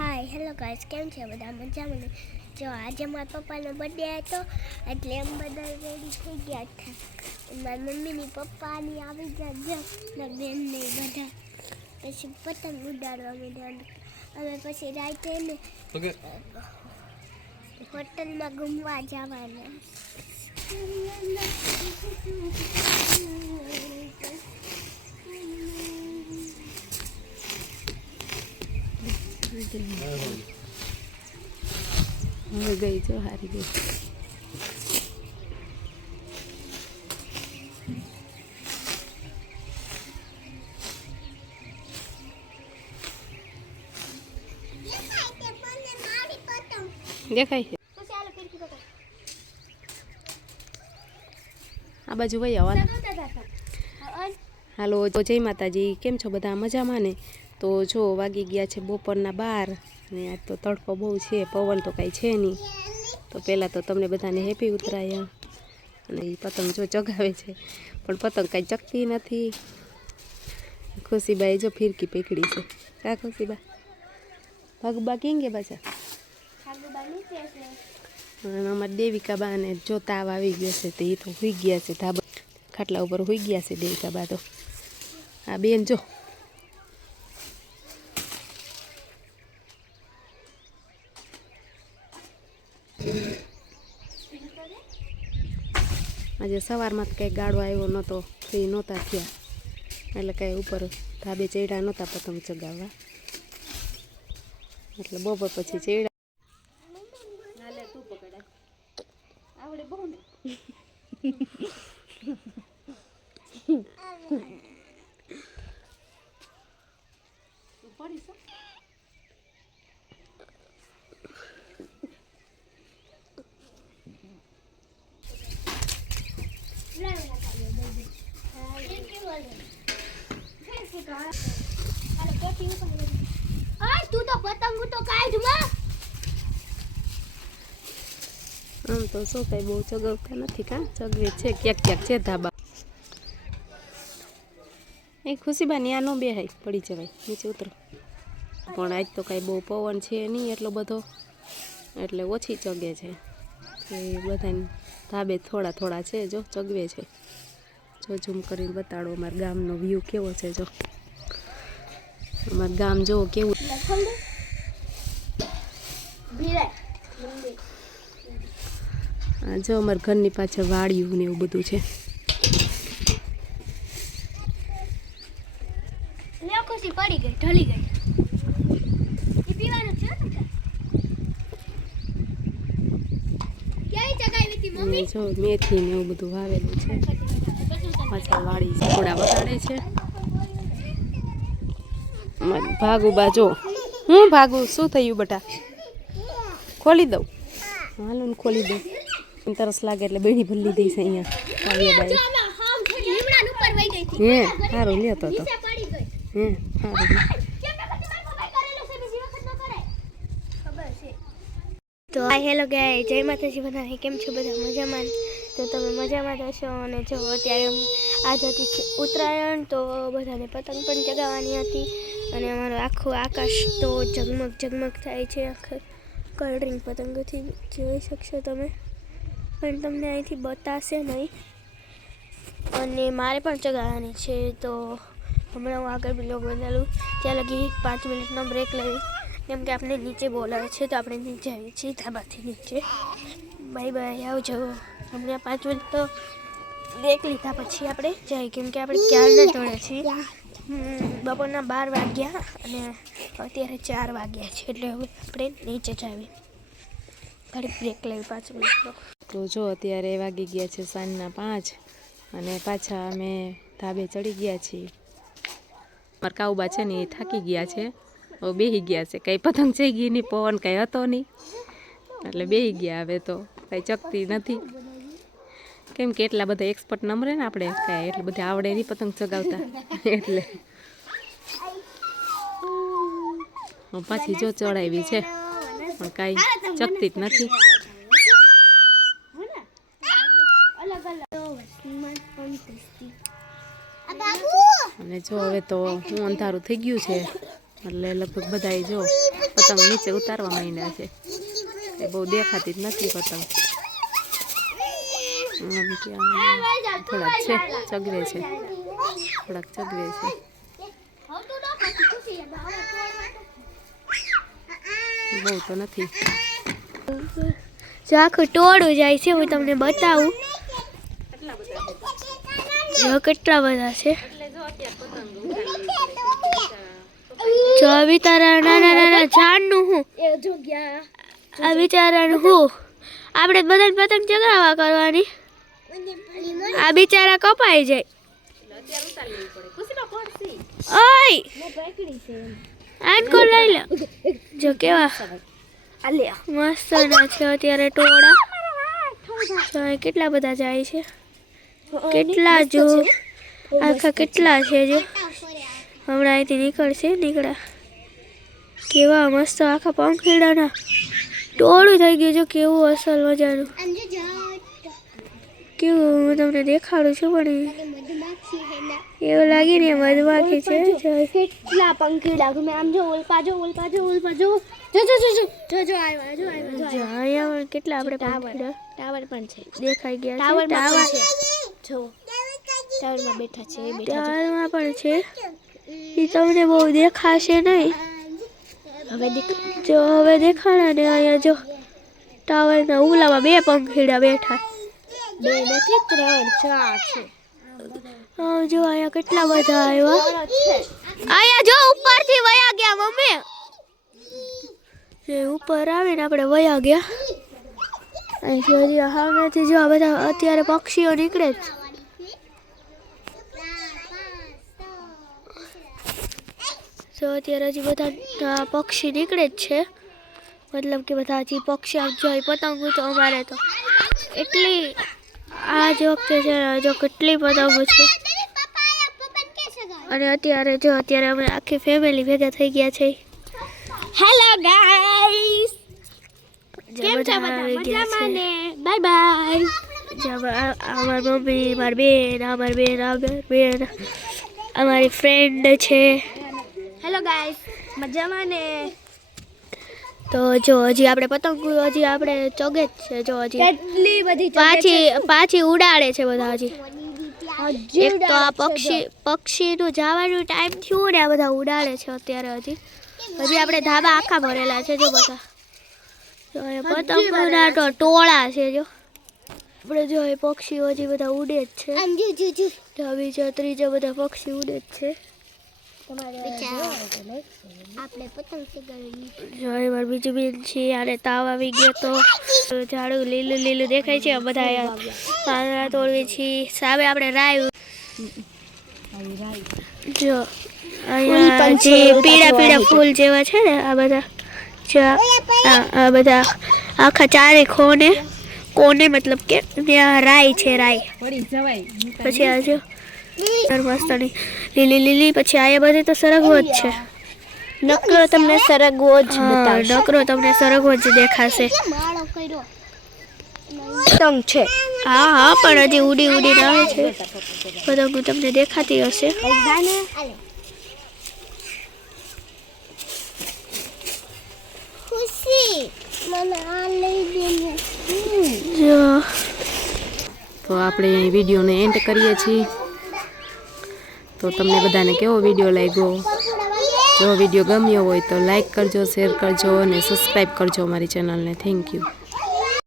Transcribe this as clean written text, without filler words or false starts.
Hi hello guys, કેમ છે બધા? મજામાં ને? જો આજે મારા પપ્પાનો બર્થડે હતો એટલે એમ બધા રેડી થઈ ગયા હતા. મારી મમ્મીની પપ્પાની આવી ગયા, મારી બેનને બધા પછી પતંગ ઉડાડવા માંડ્યા. અમે પછી રાતે ને હોટલમાં ઘૂમવા જવાના. હવે ગઈ જો હારી ગઈ. દેખાય છે આ બાજુ વહી આવવાનું. હાલો, જય માતાજી. કેમ છો બધા? મજામાં ને? તો જો વાગી ગયા છે બપોરના 12 ને આજ તો તડકો બહુ છે, પવન તો કાંઈ છે નહીં. તો પહેલાં તો તમને બધાને હેપી ઉતરાયણ. અને એ પતંગ જો ચગાવે છે પણ પતંગ કાંઈ ચગતી નથી. ખુશીબાઈ જો ફિરકી પકડી છે. કા ખુશીબા? ભાગુબા કેમ ગયા પાછા? અમારા દેવિકા બા ને જો તાવ આવી ગયો છે તો એ તો સુઈ ગયા છે, ધાબા ખાટલા ઉપર સુઈ ગયા છે દેવિકા બા. તો આ બેન જો આજે સવારમાં તો કંઈ ગાળો આવ્યો નહોતો, ફ્રી નહોતા થયા એટલે કંઈ ઉપર ધાબે ચડ્યા નહોતા પતંગ ચગાવવા, એટલે બપોર પછી ચડ્યા. તું પકડા આવડે બહુ ને પડીશ. તું તો પતંગ તો કાઢ માં. આમ તો શું કઈ બહુ ચગવતા નથી, કા ચગવે છે ક્યાંક ક્યાંક છે ધાબા. એ ખુશીબાની આ નો બેહાય, પડી જવાય, નીચે ઉતરો. પણ આજ તો કાંઈ બહુ પવન છે નહીં એટલો બધો, એટલે ઓછી ચગે છે. એ બધાને ધાબે થોડા થોડા છે, જો ચગવે છે. જો ઝૂમ કરીને બતાડો અમારા ગામનો વ્યૂ કેવો છે. જો અમારું ગામ જો કેવું. જો અમારા ઘરની પાછળ વાડિયું ને એવું બધું છે. ખુશી પડી ગઈ, ઢળી ગઈ. એ પીવાનું છે ને? ક્યાંય ચગાવી હતી મમ્મી? જો મેથી ને એવું બધું વાવેલું છે. પાછળ વાડી થોડા વગાડે છે. ભાગુબા જો. હું ભાગુ? શું થયું બેટા? ખોલી દઉં? હાલો ને ખોલી દઉં. તરસ લાગે એટલે બેણી ભરી દઈશ અહીંયા. હે સારું લેતો તો. હે સારું. તો હેલો ગાય, જય માતાજી બધા. કેમ છો બધા? મજામાં? તો તમે મજામાં રહેશો. અને જો અત્યારે આજ હતી ઉત્તરાયણ, તો બધાને પતંગ પણ ચગાવવાની હતી. અને અમારું આખું આકાશ તો ઝગમગ ઝગમગ થાય છે. આખું કલરિંગ પતંગોથી જોઈ શકશો તમે, પણ તમને અહીંથી બતાશે નહીં. અને મારે પણ ચગાવવાની છે, તો હમણાં હું આગળ બ્લોગ બનાવું ત્યાં લગી 5 મિનિટનો બ્રેક લેવી, કેમ કે આપણે નીચે બોલાવે છે તો આપણે નીચે આવીએ છીએ, ધાબાથી નીચે. બાય બાય, આવજો. હમણાં 5 મિનિટ તો બ્રેક લીધા પછી આપણે જઈએ, કેમ કે આપણે ક્યારના જોડે છીએ. બપોરના 12 વાગ્યા અને અત્યારે 4 વાગ્યા છે, એટલે હવે આપણે નીચે જ આવીએ. ઘડી બ્રેક લેવી 5 મિનિટનો. તો જો અત્યારે વાગી ગયા છે સાંજના 5 અને પાછા અમે ધાબે ચડી ગયા છીએ. મારા કાઉબા છે ને એ થાકી ગયા છે, હવે બેસી ગયા છે. કંઈ પતંગ ચઈ ગઈ નહીં, પવન કંઈ હતો નહીં, એટલે બેસી ગયા. હવે તો કંઈ ચકતી નથી, કેમ કે એટલા બધા એક્સપર્ટ નંબરે ને આપણે કાંઈ એટલું બધું આવડે નહીં પતંગ ચગાવતા, એટલે પાછી જો ચડાવી છે પણ કાંઈ ચકતી જ નથી. અને જો હવે તો હું અંધારું થઈ ગયું છે એટલે લગભગ બધાય જો પતંગ નીચે ઉતારવા માંડ્યા છે. એ બહુ દેખાતી જ નથી પતંગ. આમ ત્યાં થોડાક છે ચગવે છે, થોડાક ચગવે છે. બહુ તો નથી. જો આખું ટોળું જાય છે, હું તમને બતાવું. જો કેટલા બધા છે. જો આ બિચારા નાના નાના ઝાડનું હું આ બિચારાનું હું આપણે બધાને પતંગ ચગાવવા કરવાની. આ બિચારા કપાઈ જાય. ઓય આટકો લઈ લો. જો કેવા મસ્ત ના છે અત્યારે ટોળા. જો કેટલા બધા જાય છે, કેટલા જો આખા કેટલા છે. જો હમણાં અહીંથી નીકળ્યા. કેવા મસ્ત આખા પંખીડાના ટોળું થઈ ગયું. જો કેવું અસલ મજાનું. કેવું હું તમને દેખાડું છું, પણ એવું લાગે ને મધમાખી છે. કેટલા પંખીડા તમે આમ જો ઉલપાજો જો અહીંયા પણ કેટલા આપણે પંખીડા ટાવર પણ છે, દેખાઈ ગયા ટાવર છે. જો ટાવરમાં બેઠા છે, એ બેઠા ટાવરમાં પણ છે. એ તમને બહુ દેખાશે નહીં. જો હવે દેખાડા ને અહીંયા જો ટાવરના ઉલામાં 2 પંખીડા બેઠા. 2 નથી 3 4 છે. જો અહીંયા કેટલા બધા આવ્યા. અહીંયા જો ઉપરથી વયા ગયા મમ્મી. ઉપર આવીને આપણે વયા ગયા. અહીંથી હજી સામેથી જો આ બધા અત્યારે પક્ષીઓ નીકળે જ. જો અત્યારે હજી બધા પક્ષી નીકળે જ છે. મતલબ કે બધા હજી પક્ષી આમ જાય પતંગો તો અમારે તો એટલી આ જ વખતે છે જો કેટલી પતંગો છે. અને અત્યારે અમે આખી ફેમિલી ભેગા થઈ ગયા છે. હેલો ગાઈસ, કેમ છો બધા? મજામાં ને? Bye bye. અમારી મમ્મી, મારી બેન, અમારી ફ્રેન્ડ છે. હેલો ગાઈસ, મજામાં ને? તો જો હજી આપણે પતંગો હજી આપણે ચગે જ છે. જો હજી કેટલી બધી પાછી ઉડાડે છે બધા. હજી એક તો આ પક્ષીનું જવાનું ટાઈમ થયું ને આ બધા ઉડાડે છે અત્યારે. હજી આપણે ધાબા આખા ભરેલા છે. જો બધા પતંગોના તો ટોળા છે. જો આપણે જો એ પક્ષીઓ હજી બધા ઉડે જ છે. બીજા ત્રીજા બધા પક્ષી ઉડે જ છે. આપણે પતંગ ચગાવી. જો એમાં બીજું બેન છે. આને તાવ આવી ગયો તો ઝાડું લીલું દેખાય છે. બધા પાંદડા તોડવી છે. સામે આપણે રાય જો અહીંયા જે પીળા ફૂલ જેવા છે ને આ બધા આ બધા આખા 4 કોને મતલબ કે ત્યાં રાય છે. પછી આ જો મસ્તની લીલી પછી આ બધી તો સરગવો જ છે. નકરો તમને સરગવો જ બતાવશે. નકરો તમને સરગવો જ દેખાશે. પતંગ છે. હા પણ હજી ઉડી આવે છે. પતંગ તમને દેખાતી હશે. તો આપણે વિડીયોને એન્ડ કરીએ છીએ. તો તમને બધાને કેવો વિડીયો લાગ્યો? જો વિડીયો ગમ્યો હોય તો લાઈક કરજો, શેર કરજો અને સબસ્ક્રાઈબ કરજો અમારી ચેનલને. Thank you.